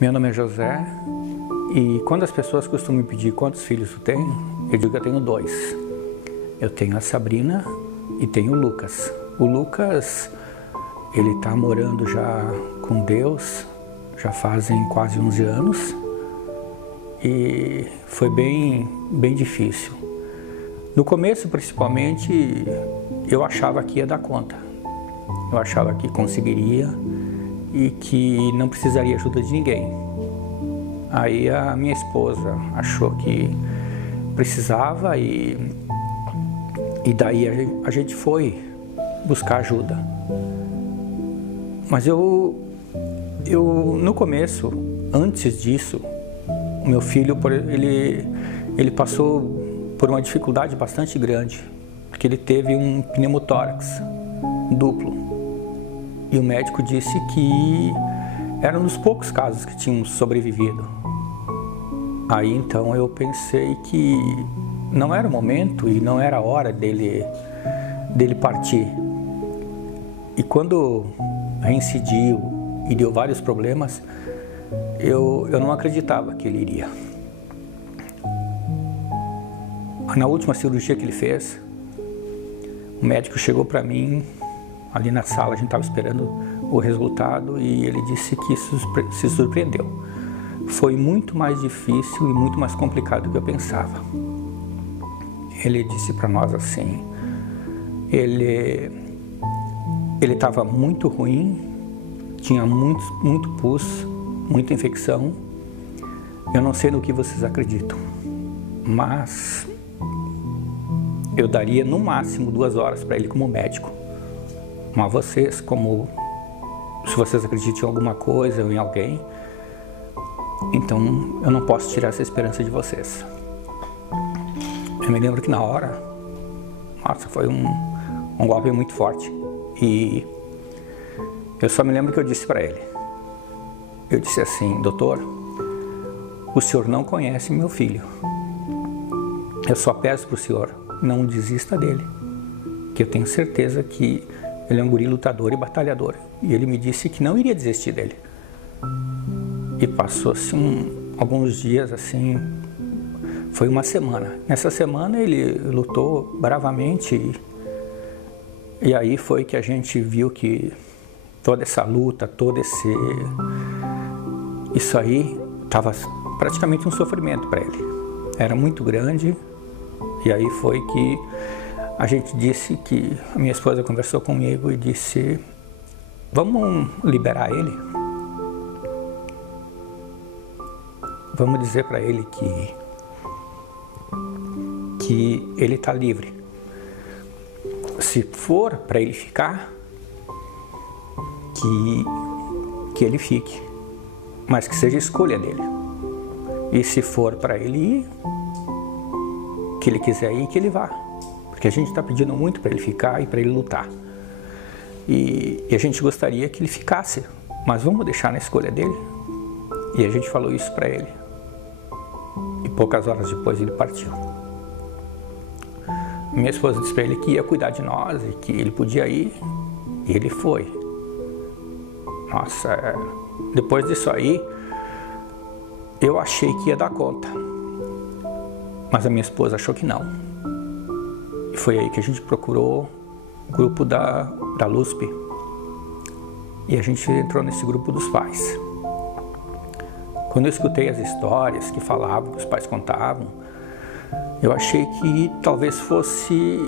Meu nome é José e quando as pessoas costumam me pedir quantos filhos tu tem, eu digo que eu tenho 2. Eu tenho a Sabrina e tenho o Lucas. O Lucas, ele está morando já com Deus, já fazem quase 11 anos e foi bem difícil. No começo, principalmente, eu achava que ia dar conta. Eu achava que conseguiria e que não precisaria ajuda de ninguém. Aí a minha esposa achou que precisava e daí a gente foi buscar ajuda. Mas eu no começo, antes disso, o meu filho, ele passou por uma dificuldade bastante grande, porque ele teve um pneumotórax duplo. E o médico disse que era um dos poucos casos que tinham sobrevivido. Aí então eu pensei que não era o momento e não era a hora dele partir. E quando reincidiu e deu vários problemas, eu não acreditava que ele iria. Na última cirurgia que ele fez, o médico chegou para mim, ali na sala, a gente estava esperando o resultado e ele disse que se surpreendeu. Foi muito mais difícil e muito mais complicado do que eu pensava. Ele disse para nós assim, ele estava muito ruim, tinha muito pus, muita infecção. Eu não sei no que vocês acreditam, mas eu daria no máximo 2 horas para ele como médico. Mas vocês, como se vocês acreditam em alguma coisa ou em alguém, então eu não posso tirar essa esperança de vocês. Eu me lembro que na hora, nossa, foi um golpe muito forte. E eu só me lembro que eu disse para ele, eu disse assim, doutor, o senhor não conhece meu filho. Eu só peço para o senhor, não desista dele, que eu tenho certeza que ele é um guri lutador e batalhador. E ele me disse que não iria desistir dele. E passou-se alguns dias assim, foi uma semana. Nessa semana ele lutou bravamente e aí foi que a gente viu que toda essa luta, isso aí estava praticamente um sofrimento para ele. Era muito grande e aí foi que a gente disse que a minha esposa conversou comigo e disse, vamos liberar ele? Vamos dizer para ele que ele está livre. Se for para ele ficar, que ele fique, mas que seja escolha dele. E se for para ele ir, que ele quiser ir, que ele vá. Porque a gente está pedindo muito para ele ficar e para ele lutar. E a gente gostaria que ele ficasse, mas vamos deixar na escolha dele. E a gente falou isso para ele. E poucas horas depois ele partiu. Minha esposa disse para ele que ia cuidar de nós e que ele podia ir. E ele foi. Nossa, depois disso aí, eu achei que ia dar conta. Mas a minha esposa achou que não. E foi aí que a gente procurou o grupo da LUSP. E a gente entrou nesse grupo dos pais. Quando eu escutei as histórias que falavam, que os pais contavam, eu achei que talvez fosse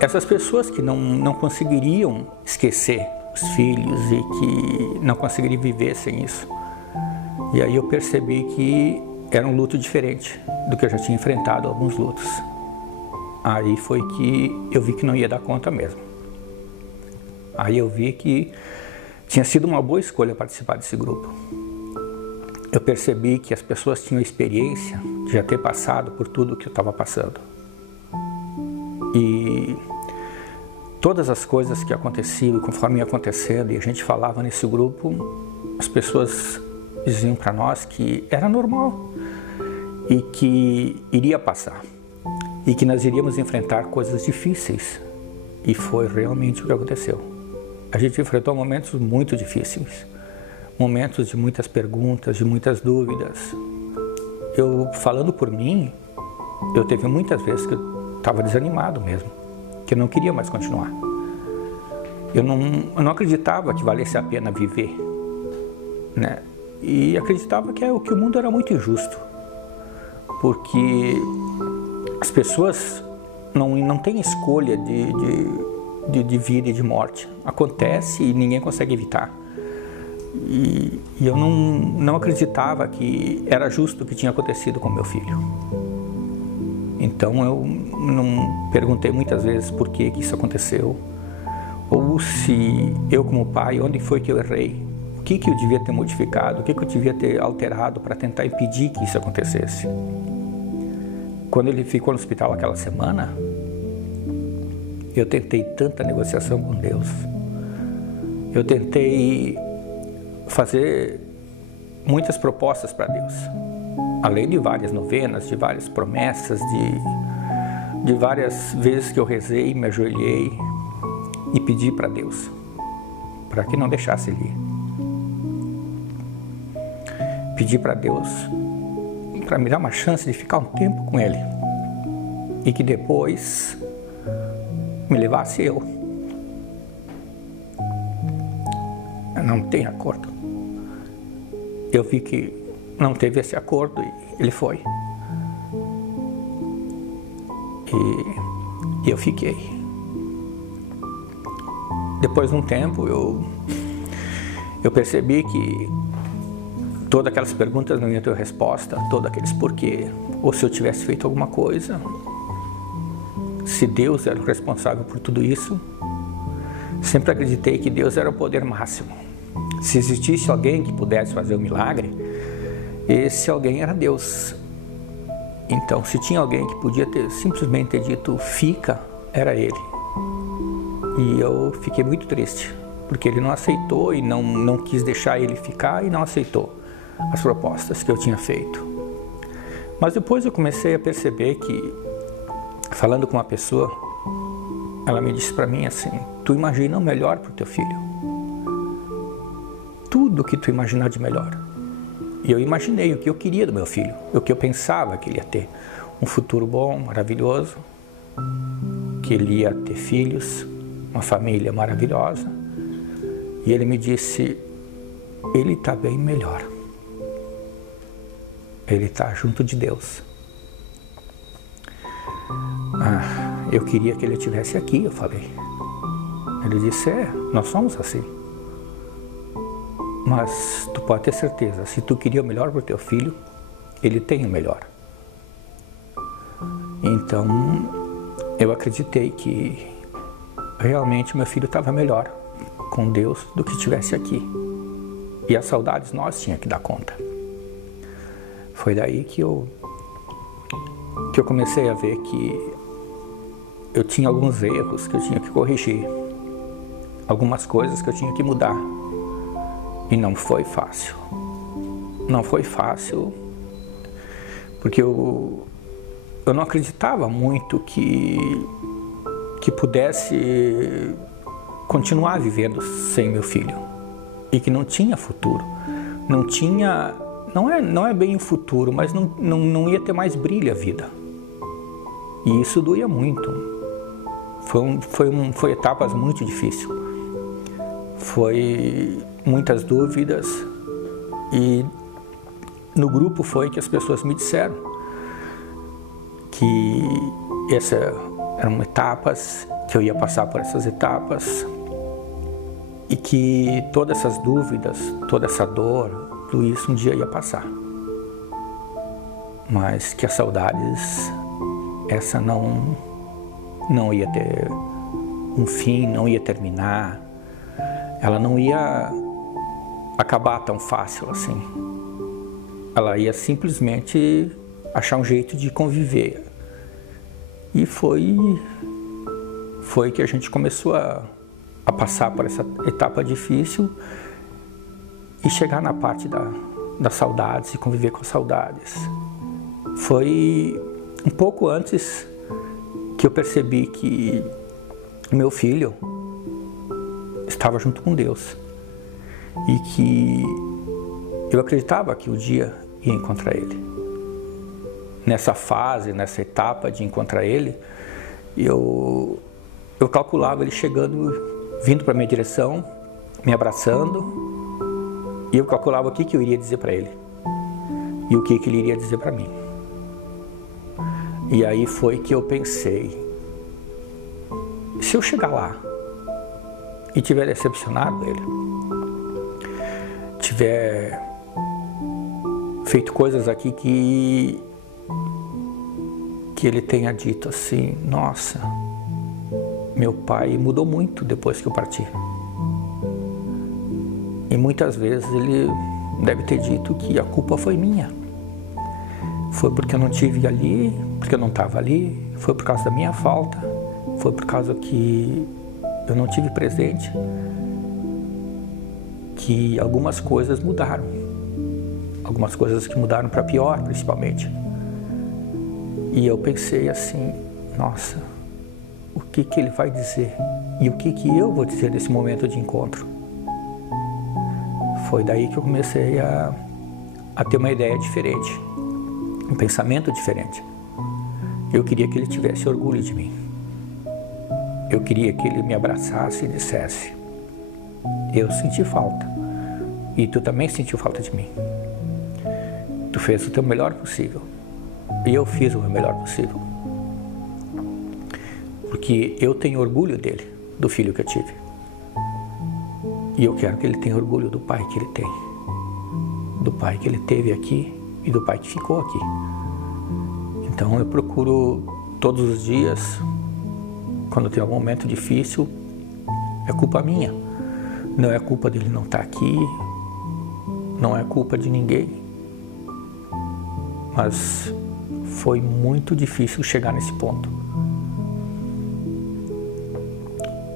essas pessoas que não conseguiriam esquecer os filhos e que não conseguiriam viver sem isso. E aí eu percebi que era um luto diferente do que eu já tinha enfrentado alguns lutos. Aí foi que eu vi que não ia dar conta mesmo. Aí eu vi que tinha sido uma boa escolha participar desse grupo. Eu percebi que as pessoas tinham experiência de já ter passado por tudo que eu estava passando. E todas as coisas que aconteciam, conforme ia acontecendo, e a gente falava nesse grupo, as pessoas diziam para nós que era normal e que iria passar. E que nós iríamos enfrentar coisas difíceis. E foi realmente o que aconteceu. A gente enfrentou momentos muito difíceis. momentos de muitas perguntas, de muitas dúvidas. Eu, falando por mim, eu teve muitas vezes que eu estava desanimado mesmo, que eu não queria mais continuar. Eu não acreditava que valesse a pena viver, né? E acreditava que o mundo era muito injusto, porque as pessoas não têm escolha de vida e de morte. Acontece e ninguém consegue evitar. E eu não acreditava que era justo o que tinha acontecido com meu filho. Então eu não perguntei muitas vezes por que isso aconteceu, ou se eu como pai, onde foi que eu errei, o que eu devia ter modificado, o que eu devia ter alterado para tentar impedir que isso acontecesse. Quando ele ficou no hospital aquela semana, eu tentei tanta negociação com Deus, eu tentei fazer muitas propostas para Deus, além de várias novenas, de várias promessas, de várias vezes que eu rezei, me ajoelhei e pedi para Deus, para que não deixasse ele ir. Pedi para Deus para me dar uma chance de ficar um tempo com ele e que depois me levasse eu. Não tem acordo. Eu vi que não teve esse acordo e ele foi. E eu fiquei. Depois de um tempo eu percebi que todas aquelas perguntas não iam ter resposta, todos aqueles porquê, ou se eu tivesse feito alguma coisa, se Deus era o responsável por tudo isso. Sempre acreditei que Deus era o poder máximo. Se existisse alguém que pudesse fazer um milagre, esse alguém era Deus. Então, se tinha alguém que podia simplesmente ter dito fica, era Ele. E eu fiquei muito triste, porque Ele não aceitou e não quis deixar ele ficar e não aceitou as propostas que eu tinha feito. Mas depois eu comecei a perceber que, falando com uma pessoa, ela me disse para mim assim: tu imagina o melhor para o teu filho. Tudo que tu imaginar de melhor. E eu imaginei o que eu queria do meu filho, o que eu pensava que ele ia ter. Um futuro bom, maravilhoso, que ele ia ter filhos, uma família maravilhosa. E ele me disse: ele está bem melhor. Ele está junto de Deus. Eu queria que ele estivesse aqui, eu falei. Ele disse: nós somos assim. Mas tu pode ter certeza, se tu queria o melhor para o teu filho, ele tem o melhor. Então, eu acreditei que realmente meu filho estava melhor com Deus do que estivesse aqui. E as saudades nós tínhamos que dar conta. Foi daí que eu comecei a ver que eu tinha alguns erros que eu tinha que corrigir, algumas coisas que eu tinha que mudar. E não foi fácil. Não foi fácil, porque eu não acreditava muito que pudesse continuar vivendo sem meu filho. E que não tinha futuro. Não tinha... Não é bem o futuro, mas não ia ter mais brilho a vida. E isso doía muito. Foi etapas muito difíceis. Foi muitas dúvidas, e no grupo foi que as pessoas me disseram que essas eram etapas, que eu ia passar por essas etapas e que todas essas dúvidas, toda essa dor, tudo isso um dia ia passar. Mas que as saudades, essa não ia ter um fim, não ia terminar, ela não ia acabar tão fácil assim. Ela ia simplesmente achar um jeito de conviver. E foi que a gente começou a passar por essa etapa difícil e chegar na parte das saudades e conviver com as saudades. Foi um pouco antes que eu percebi que meu filho estava junto com Deus e que Eu acreditava que um dia ia encontrar ele. Nessa fase, nessa etapa de encontrar ele, eu calculava ele chegando, vindo para minha direção, me abraçando, e eu calculava o que eu iria dizer para ele e o que ele iria dizer para mim. E aí foi que eu pensei, se eu chegar lá e tiver decepcionado ele, tiver feito coisas aqui que ele tenha dito assim, nossa, meu pai mudou muito depois que eu parti. E muitas vezes ele deve ter dito que a culpa foi minha. Foi porque eu não estive ali, porque eu não estava ali, foi por causa da minha falta, foi por causa que eu não tive presente, que algumas coisas mudaram. Algumas coisas que mudaram para pior, principalmente. E eu pensei assim, nossa, o que ele vai dizer? E o que eu vou dizer nesse momento de encontro? Foi daí que eu comecei a ter uma ideia diferente, um pensamento diferente. Eu queria que ele tivesse orgulho de mim. Eu queria que ele me abraçasse e dissesse, eu senti falta. E tu também sentiu falta de mim. Tu fez o teu melhor possível. E eu fiz o meu melhor possível. Porque eu tenho orgulho dele, do filho que eu tive. E eu quero que ele tenha orgulho do pai que ele tem. Do pai que ele teve aqui e do pai que ficou aqui. Então eu procuro todos os dias, quando tem algum momento difícil, é culpa minha. Não é culpa dele não estar aqui, não é culpa de ninguém. Mas foi muito difícil chegar nesse ponto.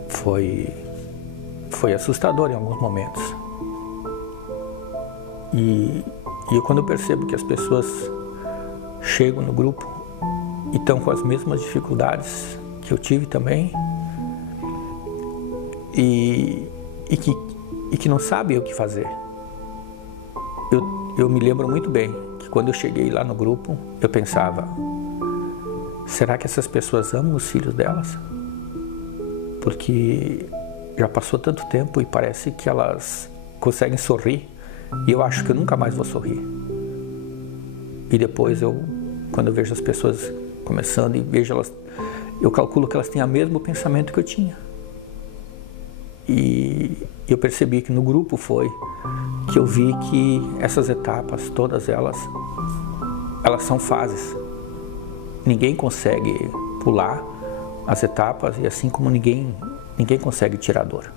Foi assustador em alguns momentos. E quando eu percebo que as pessoas chegam no grupo e estão com as mesmas dificuldades que eu tive também, e que não sabem o que fazer. Eu me lembro muito bem que quando eu cheguei lá no grupo, eu pensava, será que essas pessoas amam os filhos delas? Porque já passou tanto tempo e parece que elas conseguem sorrir, e eu acho que eu nunca mais vou sorrir. E depois quando eu vejo as pessoas começando e vejo elas, eu calculo que elas têm o mesmo pensamento que eu tinha. E eu percebi que no grupo foi que eu vi que essas etapas, todas elas são fases. Ninguém consegue pular as etapas, e assim como ninguém consegue tirar a dor.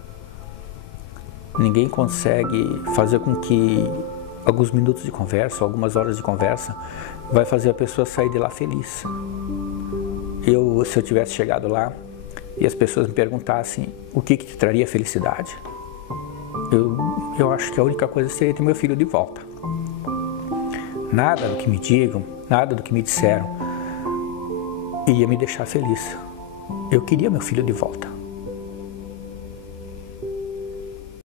Ninguém consegue fazer com que alguns minutos de conversa, algumas horas de conversa, vai fazer a pessoa sair de lá feliz. Se eu tivesse chegado lá e as pessoas me perguntassem o que te traria felicidade, eu acho que a única coisa seria ter meu filho de volta. Nada do que me digam, nada do que me disseram ia me deixar feliz. Eu queria meu filho de volta.